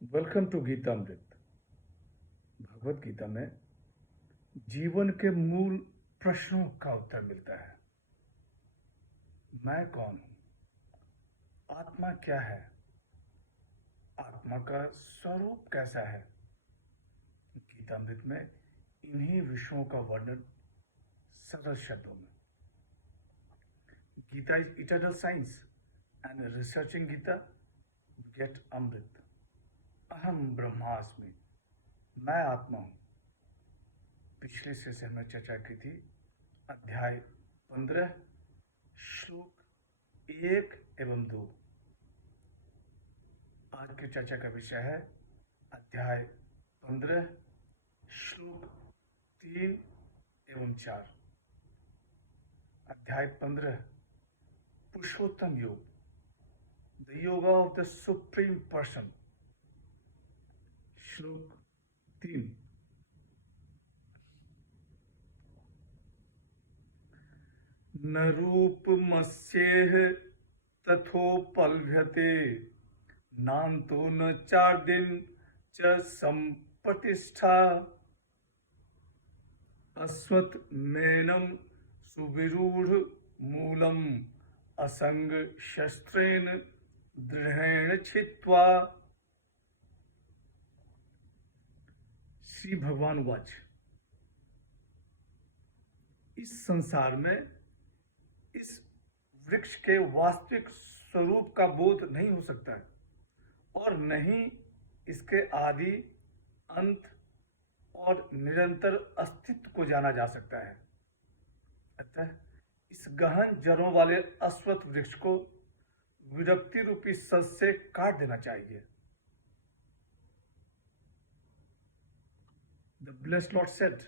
Welcome to Geetamrit. Bhagavad Gita में जीवन के मूल प्रश्नों का उत्तर मिलता है। मैं कौन हूं? आत्मा क्या है? आत्मा का स्वरूप कैसा है? गीतामृत में इन्हीं विषयों का वर्णन सरल शब्दों में। Gita is eternal science and researching Gita गेट अमृत। अहम ब्रह्मास्मि, मैं आत्मा हूं। पिछले सेशन में चर्चा की थी अध्याय 15 श्लोक 1 एवं 2। आज की चर्चा का विषय है अध्याय 15 श्लोक 3 एवं 4। अध्याय 15 पुरुषोत्तम योग, the yoga of the supreme person. श्लोक 3। न रूपमस्येह तथोपलभ्यते, नान्तो न चार्दिन च संप्रतिष्ठा। अश्वत्थमेनं सुविरूढ़ मूलम असंग शस्त्रेण दृढ़ेण छित्त्वा। श्री भगवान वाच, इस संसार में इस वृक्ष के वास्तविक स्वरूप का बोध नहीं हो सकता है और न ही इसके आदि, अंत और निरंतर अस्तित्व को जाना जा सकता है। अतः इस गहन जड़ों वाले अश्वत्थ वृक्ष को विरक्ति रूपी सस से काट देना चाहिए। The blessed Lord said,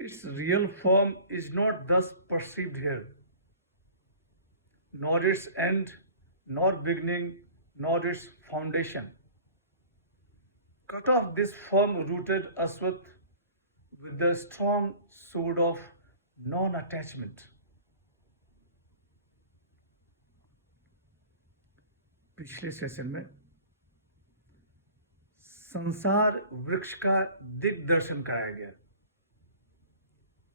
its real form is not thus perceived here, nor its end, nor beginning, nor its foundation. Cut off this firm-rooted Ashwath with the strong sword of non-attachment. पिछले session में संसार वृक्ष का दिग्दर्शन कराया गया।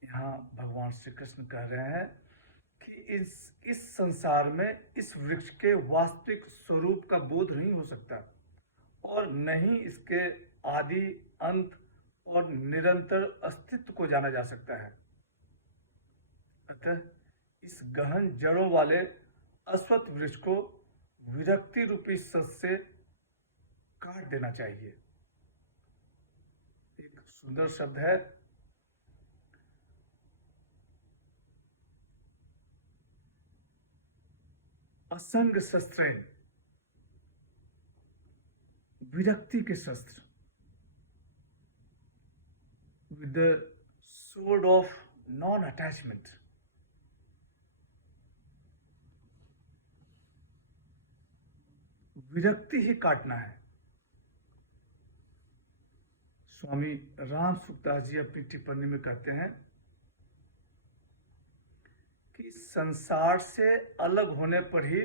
यहाँ भगवान श्री कृष्ण कह रहे हैं कि इस संसार में इस वृक्ष के वास्तविक स्वरूप का बोध नहीं हो सकता और न ही इसके आदि, अंत और निरंतर अस्तित्व को जाना जा सकता है। अतः इस गहन जड़ों वाले अश्वत्थ वृक्ष को विरक्ति रूपी सस से काट देना चाहिए। एक सुंदर शब्द है असंग शस्त्रेण, विरक्ति के शस्त्र, with the sword of non-attachment। विरक्ति ही काटना है। स्वामी राम सुखदास जी अपनी टिप्पणी में कहते हैं कि संसार से अलग होने पर ही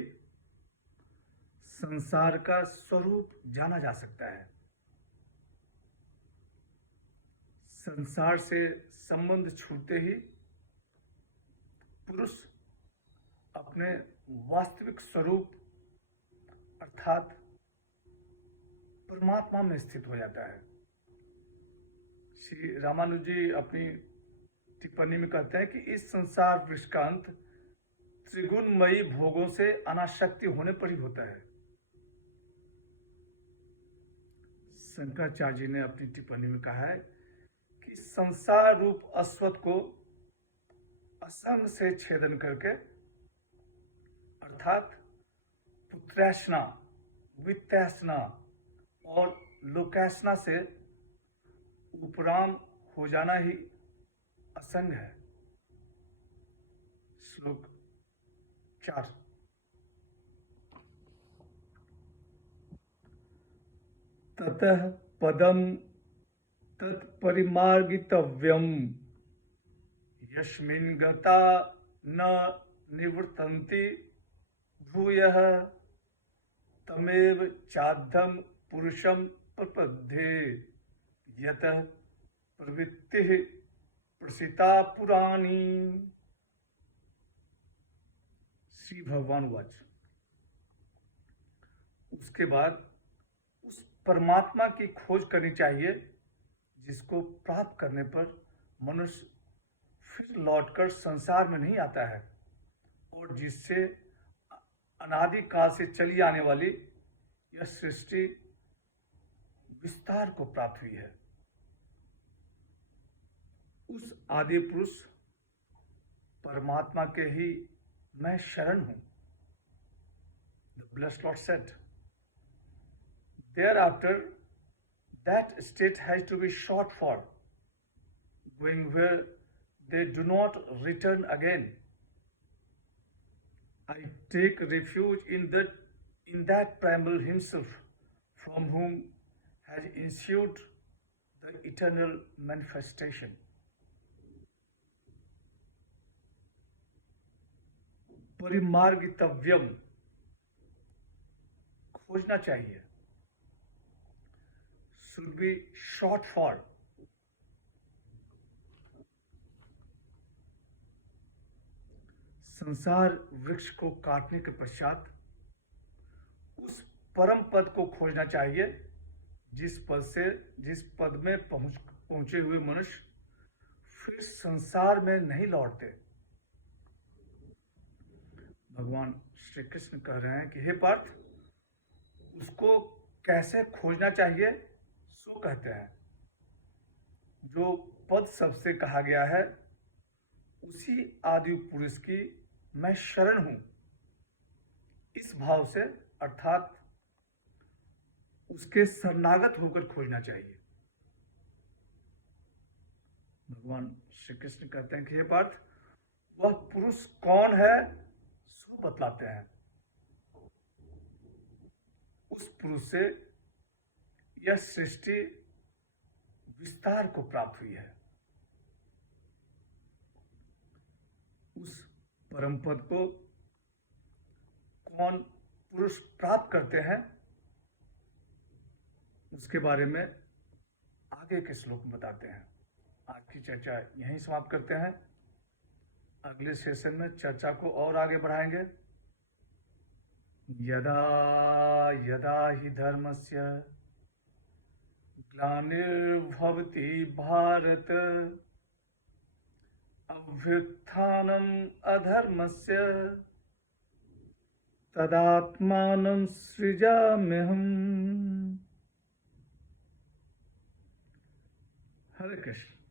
संसार का स्वरूप जाना जा सकता है। संसार से संबंध छूटते ही पुरुष अपने वास्तविक स्वरूप अर्थात परमात्मा में स्थित हो जाता है। श्री रामानुज जी अपनी टिप्पणी में कहते हैं कि इस संसार वृक्ष का अंत त्रिगुणमयी भोगों से अनासक्ति होने पर ही होता है। शंकराचार्य जी ने अपनी टिप्पणी में कहा है कि संसार रूप अश्वत्थ को असंग से छेदन करके अर्थात पुत्रैष्णा, वित्तैष्णा और लोकैष्णा से उपराम हो जाना ही असंग है। श्लोक 4। ततः पदम तत्परिमार्गितव्यम, यस्मिन् गता न निवर्तन्ति भूयः तमेव चाद्धम पुरुषम प्रपद्ये यतः प्रवृत्ति प्रसिता पुराणी। श्री भगवान वाच। उसके बाद उस परमात्मा की खोज करनी चाहिए जिसको प्राप्त करने पर मनुष्य फिर लौटकर संसार में नहीं आता है और जिससे अनादिकाल से चली आने वाली यह सृष्टि विस्तार को प्राप्त हुई है। उस आदि पुरुष परमात्मा के ही मैं शरण हूं। The blessed Lord said, thereafter that state has to be sought for, going where they do not return again. I take refuge in that primal himself, from whom has ensued the eternal manifestation. परिमार्गितव्यम, खोजना चाहिए। should be sought for। संसार वृक्ष को काटने के पश्चात उस परम पद को खोजना चाहिए जिस पद में पहुंचे हुए मनुष्य फिर संसार में नहीं लौटते। भगवान श्री कृष्ण कह रहे हैं कि हे पार्थ, उसको कैसे खोजना चाहिए सो कहते हैं। जो पद सबसे कहा गया है उसी आदि पुरुष की मैं शरण हूं, इस भाव से अर्थात उसके शरणागत होकर खोजना चाहिए। भगवान श्री कृष्ण कहते हैं कि हे पार्थ, वह पुरुष कौन है सो बतलाते हैं। उस पुरुष से यह सृष्टि विस्तार को प्राप्त हुई है। उस परम पद को कौन पुरुष प्राप्त करते हैं उसके बारे में आगे के श्लोक में बताते हैं। आज की चर्चा यहीं समाप्त करते हैं। अगले सेशन में चर्चा को और आगे बढ़ाएंगे। यदा यदा हि धर्मस्य ग्लानिर्भवति भारत अभ्युत्थानम् अधर्मस्य तदात्मानं सृजाम्यहम्। हरे कृष्ण।